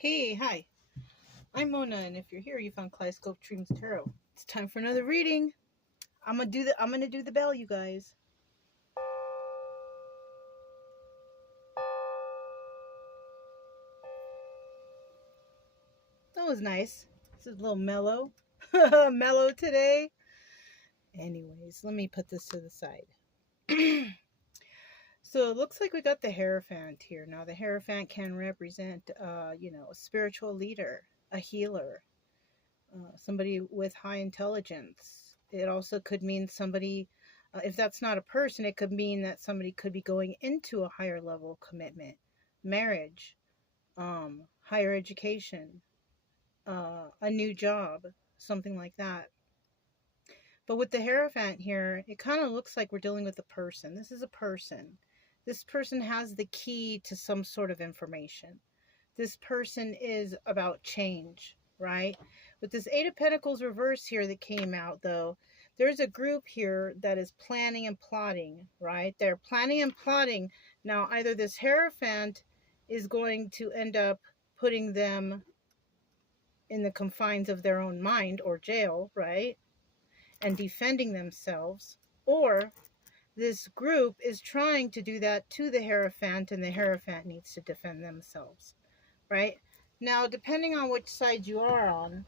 Hey, hi. I'm Mona, and if you're here, you found Kaleidoscope Dreams Tarot. It's time for another reading. I'm gonna do the bell, you guys. That was nice. This is a little mellow. Mellow today. Anyways, let me put this to the side. So it looks like we got the Hierophant here. Now the Hierophant can represent a spiritual leader, a healer, somebody with high intelligence. It also could mean somebody, if that's not a person, it could mean that somebody could be going into a higher level commitment, marriage, higher education, a new job, something like that. But with the Hierophant here, it kind of looks like we're dealing with a person. This is a person. This person has the key to some sort of information. This person is about change, right? With this Eight of Pentacles reverse here that came out, though, there's a group here that is planning and plotting, right? They're planning and plotting. Now, either this Hierophant is going to end up putting them in the confines of their own mind or jail, right? And defending themselves, or this group is trying to do that to the Hierophant, and the Hierophant needs to defend themselves, right? Now, depending on which side you are on,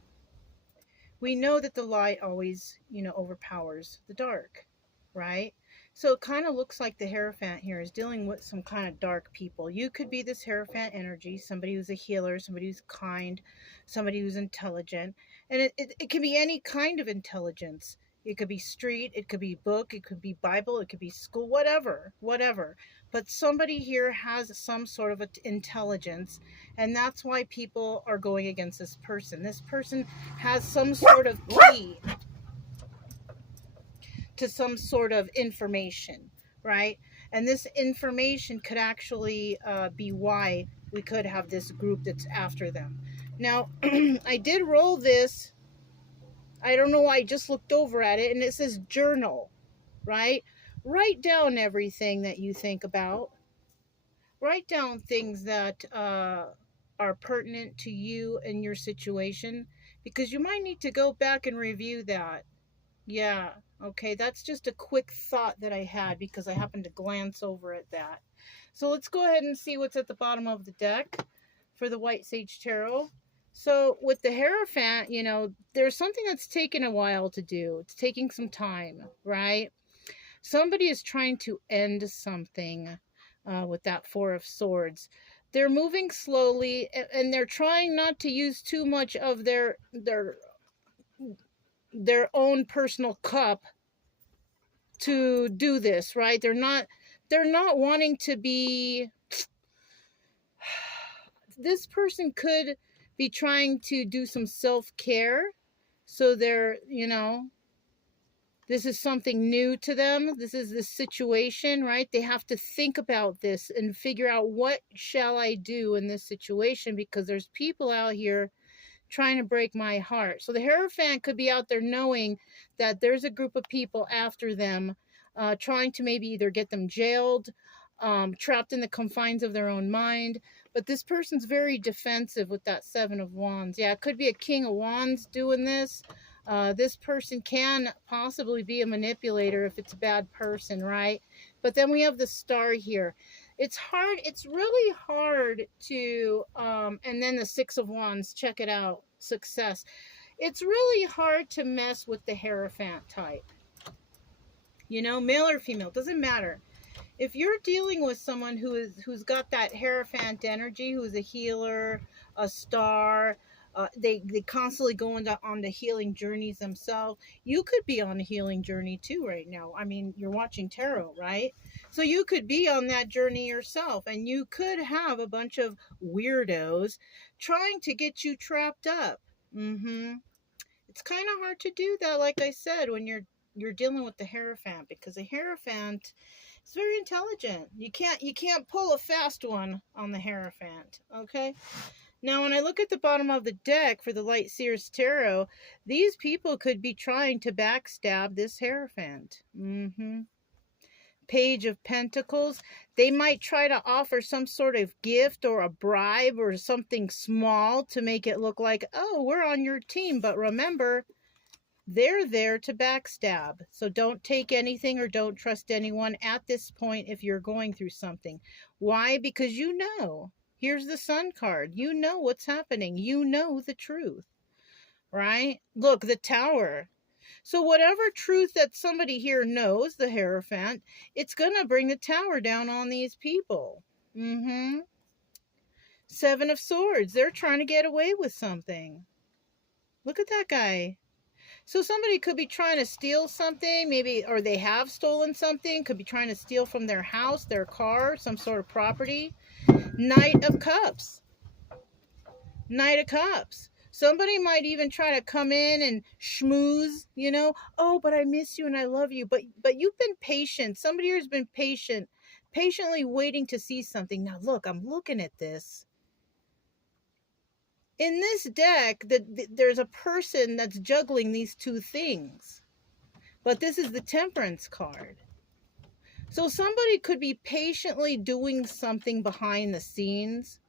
we know that the light always, overpowers the dark, right? So it kind of looks like the Hierophant here is dealing with some kind of dark people. You could be this Hierophant energy, somebody who's a healer, somebody who's kind, somebody who's intelligent. And it can be any kind of intelligence. It could be street, it could be book, it could be Bible, it could be school, whatever. But somebody here has some sort of intelligence, and that's why people are going against this person. This person has some sort of key to some sort of information, right? And this information could actually be why we could have this group that's after them. Now, I did roll this. I don't know why, I just looked over at it, and it says journal, right? Write down everything that you think about. Write down things that are pertinent to you and your situation, because you might need to go back and review that. Yeah, okay, that's just a quick thought that I had because I happened to glance over at that. So let's go ahead and see what's at the bottom of the deck for the White Sage Tarot. So with the Hierophant, there's something that's taken a while to do. It's taking some time, right? Somebody is trying to end something with that Four of Swords. They're moving slowly, and they're trying not to use too much of their own personal cup to do this, right? They're not wanting to be, this person could be trying to do some self-care. So they're, this is something new to them. This is the situation, right? They have to think about this and figure out, what shall I do in this situation? Because there's people out here trying to break my heart. So the Hierophant could be out there knowing that there's a group of people after them, trying to maybe either get them jailed, trapped in the confines of their own mind. But this person's very defensive with that Seven of Wands. Yeah, it could be a King of Wands doing this. This person can possibly be a manipulator if it's a bad person, right? But then we have the Star here. It's hard. It's really hard to, and then the Six of Wands, check it out, success. It's really hard to mess with the Hierophant type. Male or female, doesn't matter. If you're dealing with someone who's got that Hierophant energy, who's a healer, a star, they constantly go on the healing journeys themselves. You could be on a healing journey too right now. I mean, you're watching tarot, right? So you could be on that journey yourself, and you could have a bunch of weirdos trying to get you trapped up. It's kind of hard to do that, like I said, when you're dealing with the Hierophant, because the Hierophant is very intelligent. You can't pull a fast one on the Hierophant, okay? Now, when I look at the bottom of the deck for the Light Seers Tarot, these people could be trying to backstab this Hierophant. Page of Pentacles, they might try to offer some sort of gift or a bribe or something small to make it look like, oh, we're on your team. But remember, they're there to backstab. So don't take anything or don't trust anyone at this point if you're going through something. Why? Because you know. Here's the Sun card. You know what's happening. You know the truth, right? Look, the Tower. So whatever truth that somebody here knows, the Hierophant, it's going to bring the Tower down on these people. Seven of Swords. They're trying to get away with something. Look at that guy. So somebody could be trying to steal something, maybe, or they have stolen something, could be trying to steal from their house, their car, some sort of property. Knight of Cups. Knight of Cups. Somebody might even try to come in and schmooze, you know. Oh, but I miss you and I love you. But you've been patient. Somebody here has been patient, patiently waiting to see something. Now, look, I'm looking at this. In this deck, there's a person that's juggling these two things. But this is the Temperance card. So somebody could be patiently doing something behind the scenes.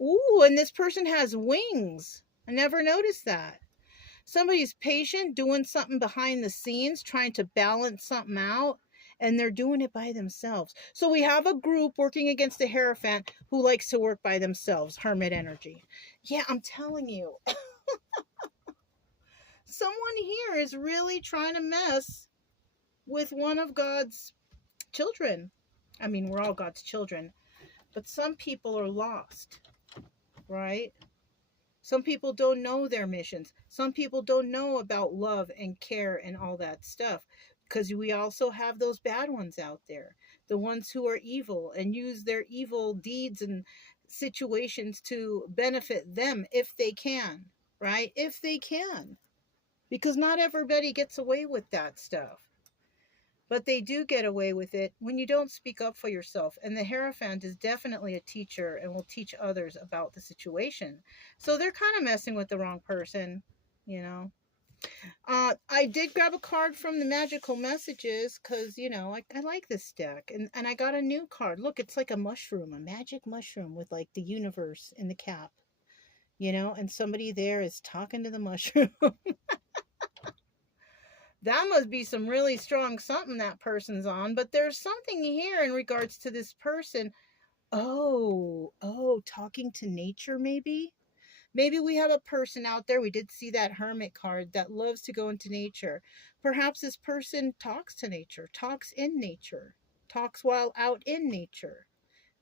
Ooh, and this person has wings. I never noticed that. Somebody's patient, doing something behind the scenes, trying to balance something out, and they're doing it by themselves. So we have a group working against the Hierophant who likes to work by themselves, Hermit energy. Yeah, I'm telling you. Someone here is really trying to mess with one of God's children. I mean, we're all God's children, but some people are lost, right? Some people don't know their missions. Some people don't know about love and care and all that stuff, because we also have those bad ones out there, the ones who are evil and use their evil deeds and situations to benefit them if they can, right? If they can, because not everybody gets away with that stuff. But they do get away with it when you don't speak up for yourself. And the Hierophant is definitely a teacher and will teach others about the situation. So they're kind of messing with the wrong person, you know. I did grab a card from the Magical Messages because, you know, I like this deck. And I got a new card. Look, it's like a mushroom, a magic mushroom with like the universe in the cap, you know. And somebody there is talking to the mushroom. That must be some really strong something that person's on. But there's something here in regards to this person. Oh, talking to nature maybe? Maybe we have a person out there, we did see that Hermit card, that loves to go into nature. Perhaps this person talks to nature, talks in nature, talks while out in nature.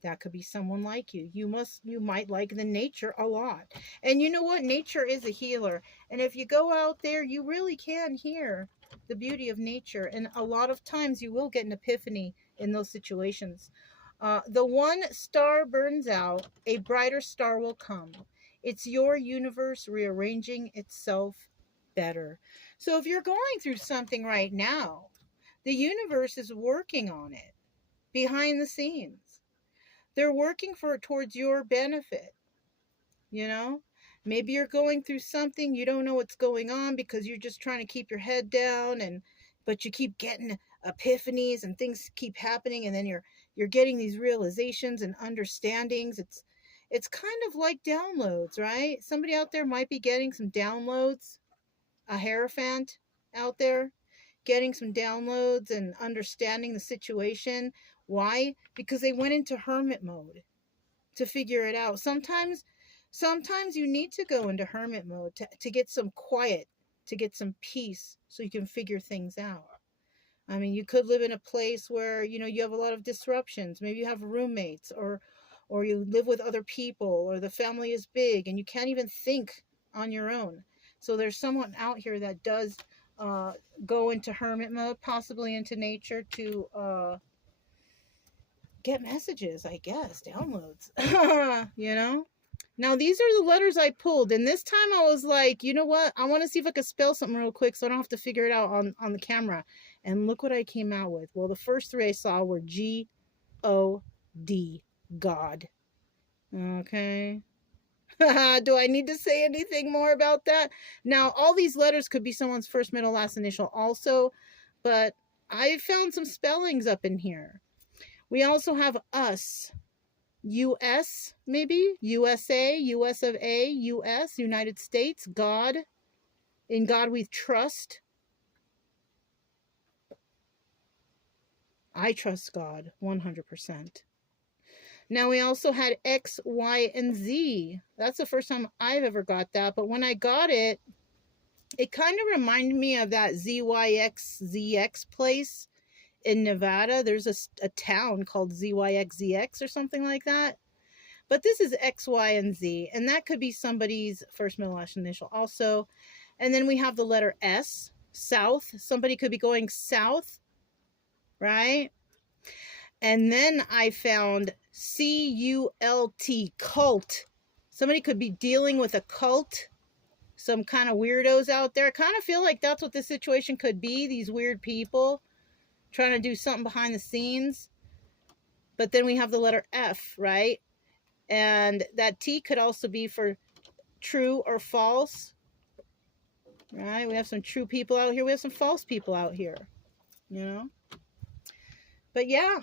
That could be someone like you. You might like the nature a lot. And you know what? Nature is a healer. And if you go out there, you really can hear the beauty of nature. And a lot of times you will get an epiphany in those situations. The one star burns out, a brighter star will come. It's your universe rearranging itself better. So if you're going through something right now, the universe is working on it behind the scenes. They're working towards your benefit, you know? Maybe you're going through something, you don't know what's going on because you're just trying to keep your head down, but you keep getting epiphanies and things keep happening, and then you're getting these realizations and understandings. It's kind of like downloads, right? Somebody out there might be getting some downloads, a Hierophant out there getting some downloads and understanding the situation. Why? Because they went into hermit mode to figure it out. Sometimes you need to go into hermit mode to get some quiet, to get some peace so you can figure things out. I mean, you could live in a place where, you know, you have a lot of disruptions. Maybe you have roommates or you live with other people, or the family is big and you can't even think on your own. So there's someone out here that does go into hermit mode, possibly into nature, to get messages, I guess, downloads, you know. Now these are the letters I pulled, and this time I was like, you know what, I want to see if I could spell something real quick so I don't have to figure it out on the camera. And look what I came out with. Well, the first three I saw were G-O-D, God. Okay. Do I need to say anything more about that? Now, all these letters could be someone's first, middle, last initial also, but I found some spellings up in here. We also have us. US, maybe? USA, US of A, US, United States, God. In God we trust. I trust God 100%. Now we also had X, Y, and Z. That's the first time I've ever got that. But when I got it, it kind of reminded me of that ZYXZX place in Nevada. There's a town called ZYXZX or something like that. But this is X, Y, and Z. And that could be somebody's first, middle, last initial also. And then we have the letter S, south. Somebody could be going south, right? And then I found CULT, cult. Somebody could be dealing with a cult. Some kind of weirdos out there. I kind of feel like that's what this situation could be. These weird people trying to do something behind the scenes. But then we have the letter F, right? And that T could also be for true or false. Right? We have some true people out here. We have some false people out here. You know? But yeah.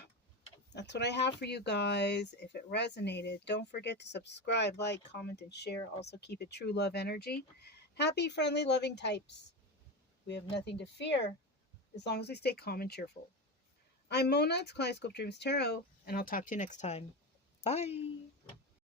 That's what I have for you guys. If it resonated, don't forget to subscribe, like, comment, and share. Also, keep it true love energy. Happy, friendly, loving types. We have nothing to fear as long as we stay calm and cheerful. I'm Mona. It's Kaleidoscope Dreams Tarot, and I'll talk to you next time. Bye.